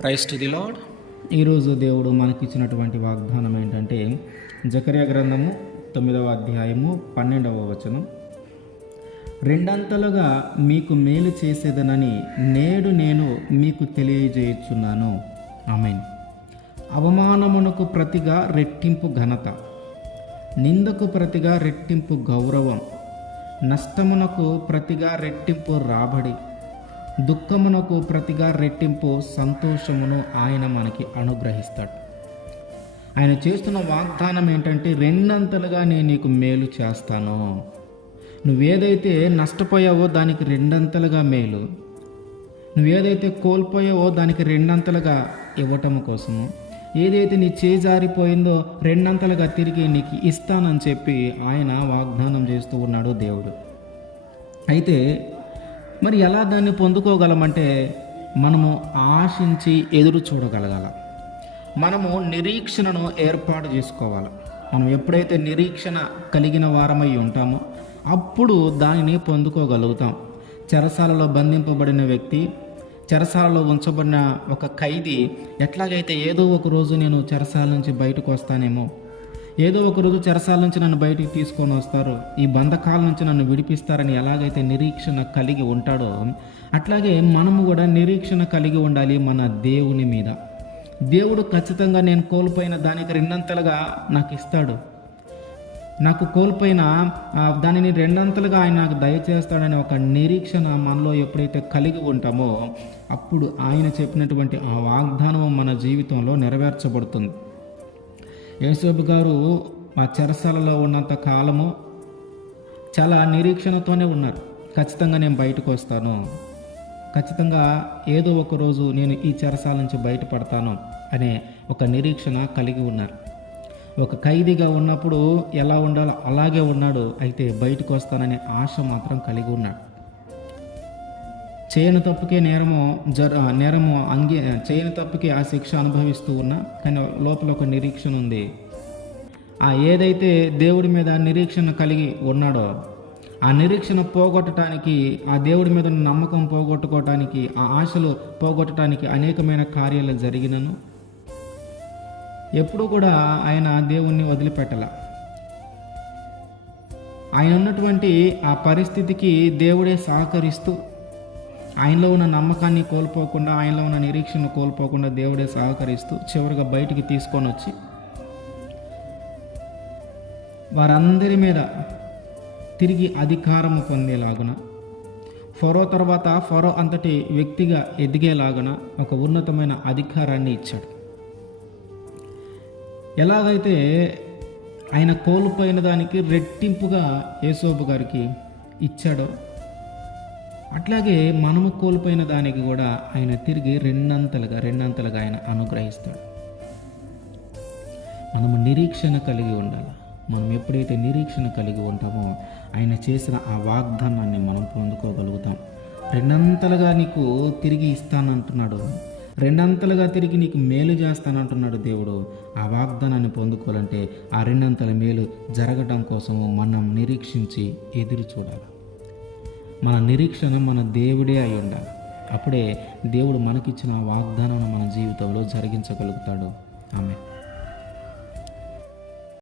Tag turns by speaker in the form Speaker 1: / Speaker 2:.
Speaker 1: Price to the lord
Speaker 2: ఈరోజు దేవుడు మనకిచ్చినటువంటి వాగ్దానం ఏంటంటే జకర్య గ్రంథము తొమ్మిదవ అధ్యాయము పన్నెండవ వచనం. రెండంతలుగా మీకు మేలు చేసేదనని నేడు నేను మీకు తెలియజేయుచున్నాను. ఆమెన్. అవమానమునకు ప్రతిగా రెట్టింపు ఘనత నిందకు ప్రతిగా రెట్టింపు గౌరవం నష్టమునకు ప్రతిగా రెట్టింపు రాబడి దుఃఖమునకు ప్రతిగా రెట్టింపు సంతోషమును ఆయన మనకి అనుగ్రహిస్తాడు. ఆయన చేస్తున్న వాగ్దానం ఏంటంటే రెండంతలుగా నేను నీకు మేలు చేస్తాను. నువ్వేదైతే నష్టపోయావో దానికి రెండంతలుగా మేలు. నువ్వేదైతే కోల్పోయావో దానికి రెండంతలుగా ఇవ్వటం కోసము. ఏదైతే నీ చేజారిపోయిందో రెండంతలుగా తిరిగి నీకు ఇస్తానని చెప్పి ఆయన వాగ్దానం చేస్తూ ఉన్నాడు దేవుడు. అయితే మరి ఎలా దాన్ని పొందుకోగలమంటే మనము ఆశించి ఎదురు చూడగలగాల. మనము నిరీక్షణను ఏర్పాటు చేసుకోవాలి. మనం ఎప్పుడైతే నిరీక్షణ కలిగిన వారమై ఉంటామో అప్పుడు దానిని పొందుకోగలుగుతాం. చెరసాలలో బంధింపబడిన వ్యక్తి చెరసాలలో ఉంచబడిన ఒక ఖైదీ ఎట్లాగైతే ఏదో ఒక రోజు నేను చెరసాల నుంచి బయటకు వస్తానేమో ఏదో ఒక రోజు చెరసాల నుంచి నన్ను బయటికి తీసుకొని వస్తారు. ఈ బంధకాల నుంచి నన్ను విడిపిస్తారని ఎలాగైతే నిరీక్షణ కలిగి ఉంటాడో అట్లాగే మనము కూడా నిరీక్షణ కలిగి ఉండాలి మన దేవుని మీద. దేవుడు ఖచ్చితంగా నేను కోల్పోయిన దానికి రెండంతలుగా నాకు ఇస్తాడు. నాకు కోల్పోయిన దానిని రెండంతలుగా ఆయన నాకు దయచేస్తాడనే ఒక నిరీక్షణ మనలో ఎప్పుడైతే కలిగి ఉంటామో అప్పుడు ఆయన చెప్పినటువంటి ఆ వాగ్దానం మన జీవితంలో నెరవేర్చబడుతుంది. యేసోబు గారు మా చెరసాలలో ఉన్నంత కాలము చాలా నిరీక్షణతోనే ఉన్నారు. ఖచ్చితంగా నేను బయటకు వస్తాను. ఖచ్చితంగా ఏదో ఒక రోజు నేను ఈ చెరసాల నుంచి బయటపడతాను అనే ఒక నిరీక్షణ కలిగి ఉన్నారు. ఒక ఖైదీగా ఉన్నప్పుడు ఎలా ఉండాలో అలాగే ఉన్నాడు. అయితే బయటకు వస్తాననే ఆశ మాత్రం కలిగి ఉన్నాడు. చేయని తప్పుకే నేరము జర నేరము అంగీ చేయని తప్పుకే ఆ శిక్ష అనుభవిస్తూ ఉన్నా కానీ లోపల ఒక నిరీక్షణ ఉంది. ఆ ఏదైతే దేవుడి మీద నిరీక్షణ కలిగి ఉన్నాడో ఆ నిరీక్షణ పోగొట్టడానికి ఆ దేవుడి మీద ఉన్న నమ్మకం పోగొట్టుకోవటానికి ఆ ఆశలు పోగొట్టడానికి అనేకమైన కార్యాలు జరిగినను. ఎప్పుడూ కూడా ఆయన దేవుణ్ణి వదిలిపెట్టల. ఆయన ఉన్నటువంటి ఆ పరిస్థితికి దేవుడే సహకరిస్తూ ఆయనలో ఉన్న నమ్మకాన్ని కోల్పోకుండా ఆయనలో ఉన్న నిరీక్షణ కోల్పోకుండా దేవుడే సహకరిస్తూ చివరిగా బయటికి తీసుకొని వచ్చి వారందరి మీద తిరిగి అధికారము పొందేలాగున ఫరో తర్వాత ఫరో అంతటి వ్యక్తిగా ఎదిగేలాగున ఒక ఉన్నతమైన అధికారాన్ని ఇచ్చాడు. ఎలాగైతే ఆయన కోల్పోయిన దానికి రెట్టింపుగా యేసోబు గారికి ఇచ్చాడో అట్లాగే మనము కోల్పోయిన దానికి కూడా ఆయన తిరిగి రెండంతలుగా రెండంతలుగా ఆయన అనుగ్రహిస్తాడు. మనము నిరీక్షణ కలిగి ఉండాలి? మనం ఎప్పుడైతే నిరీక్షణ కలిగి ఉంటామో ఆయన చేసిన ఆ వాగ్దానాన్ని మనం పొందుకోగలుగుతాం. రెండంతలుగా నీకు తిరిగి ఇస్తానంటున్నాడు. రెండంతలుగా తిరిగి నీకు మేలు చేస్తానంటున్నాడు దేవుడు. ఆ వాగ్దానాన్ని పొందుకోవాలంటే ఆ రెండంతల మేలు జరగడం కోసము మనం నిరీక్షించి ఎదురు చూడాలి? మన నిరీక్షణ మన దేవుడే అయి ఉండాలి అప్పుడే దేవుడు మనకిచ్చిన వాగ్దానాన్ని మన జీవితంలో జరిగించగలుగుతాడు. ఆమె